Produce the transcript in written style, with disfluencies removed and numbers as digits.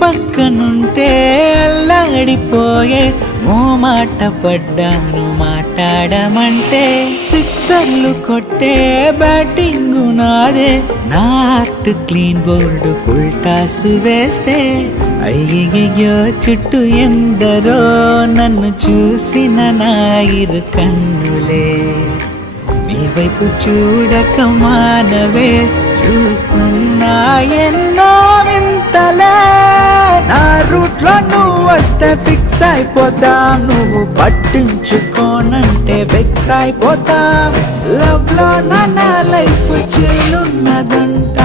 పక్కనుంటే అల్లాడిపోయే ఓ మాట పడ్డాను మాట్లాడమంటే సిక్సర్లు కొట్టే బ్యాటింగు నాదే నా heart clean bold full toss వేస్తే అయ్యయ్యో చుట్టూ ఎందరో నన్ను చూసిన నా ఇరు కన్నులే నీ వైపు చూడక మానవే చూస్తున్నా ఎన్నో వింతలే నా రూట్ లో నువ్వు వస్తే ఫిక్స్ అయిపోతా నువ్వు పట్టించుకోనంటే వెక్స్ అయిపోతా లవ్ లో నా లైఫ్ చిల్లున్నదంట